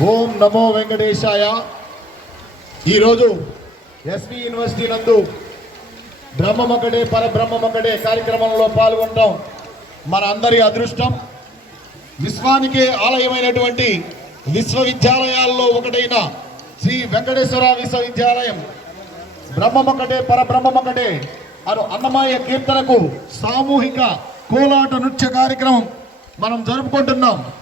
ఓం నమో వెంకటేశాయ. ఈరోజు SV university నందు బ్రహ్మమొకడే పరబ్రహ్మమొకడే కార్యక్రమంలో పాల్గొనడం మన అందరి అదృష్టం విశ్వానికే ఆలయమైనటువంటి విశ్వవిద్యాలయాల్లో ఒకటైన శ్రీ వెంకటేశ్వర విశ్వవిద్యాలయం బ్రహ్మమొకటే పరబ్రహ్మమొకటే అను అన్నమయ్య కీర్తనకు సామూహిక కోలాట నృత్య కార్యక్రమం మనం జరుపుకుంటున్నాం.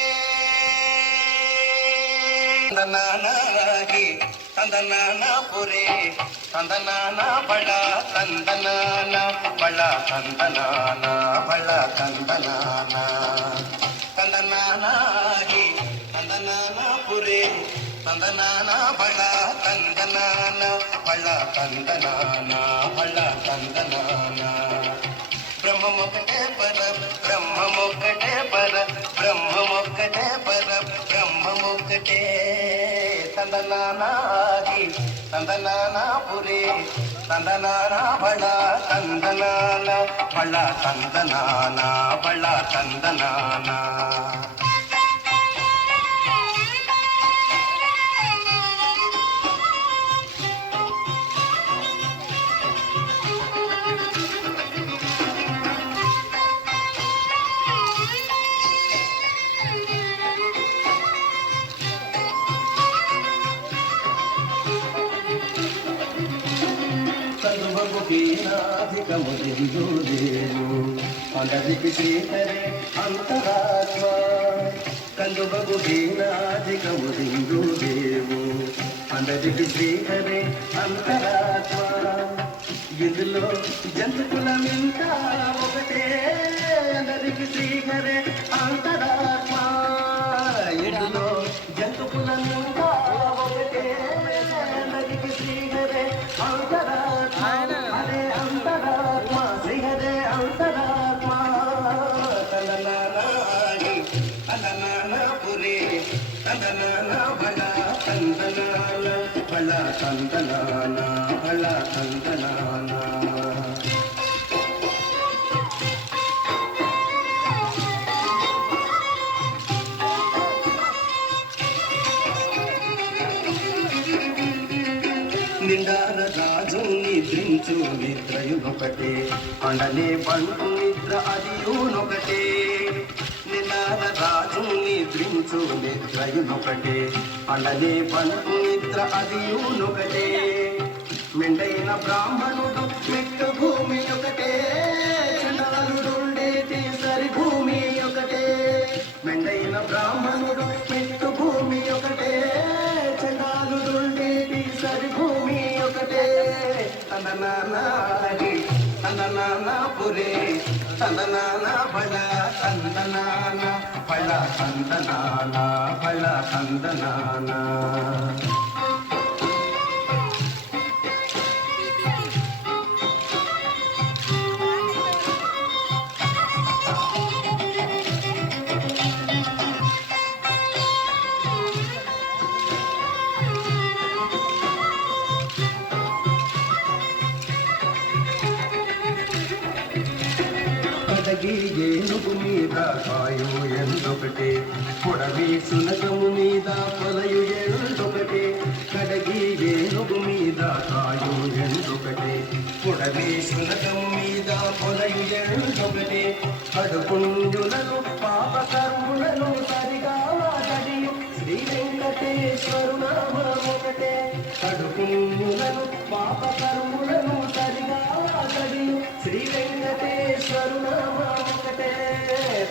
తందనానాగి తందనాన పురే తందనాన బళ తందనాన బళ తందనాన బళ తందనాన. తందనానాగి తందనాన పురే తందనాన బళ తందనాన బళ తందనాన బళ తందనాన. బ్రహ్మమొక్కటే పర బ్రహ్మమొక్కటే పర బ్రహ్మమొక్కటే పర బ్రహ్మమొక్కటే తందనానాగి తందనానా పురే తందనానా బళ తందనాన బళ తందనానా బళ తందనానా. కలుబగుపీనాధికముదిందుదేవు అలదికి శ్రీహరే అంతరాత్మ. కలుబగుపీనాధికముదిందుదేవు అందరికి శ్రీహరే అంతరాత్మ ఇందులో జంతుకులమింత ఒకటే అందరికి శ్రీహరే అంతరాత్మ ఇందులో జంతుకులమింత ఒకటే అందరికి శ్రీహరే అంతరాత్మ. తననాన బళ తందనాన నిండార రాజు నిద్రించు నిద్రయునొకటే అండనే పండు నిద్ర అదియునొకటే. నిద్రించు నిద్రయునొకటే అండనే పండు నిద్ర అదియునొకటే మెండైన బ్రాహ్మణుడు మెట్టు భూమి ఒకటే. చండాలుడుండేటి సరి భూమి ఒకటే. మెండైన బ్రాహ్మణుడు మెట్టు భూమి ఒకటే. చండాలుడుండేటి సరి భూమి ఒకటే. తందనానాగి తందనాన పురే. తందనాన బళ తందనాన బళ తందనాన బళ తందనాన కడగి ఏనుగు మీద కాయు ఎందొకటే? పొడవి సునకము మీద పొలయు ఎందొకటే? కడగి ఏనుగు మీద కాయు ఎందొకటే? పొడవి సునకము మీద పొలయు ఎందొకటే? కడుపుంజులను పాప కర్ములను సరిగా మాటడియు శ్రీ వెంకటేశ్వరు నామొకటే కడుపుంజులను పాప కర్ములను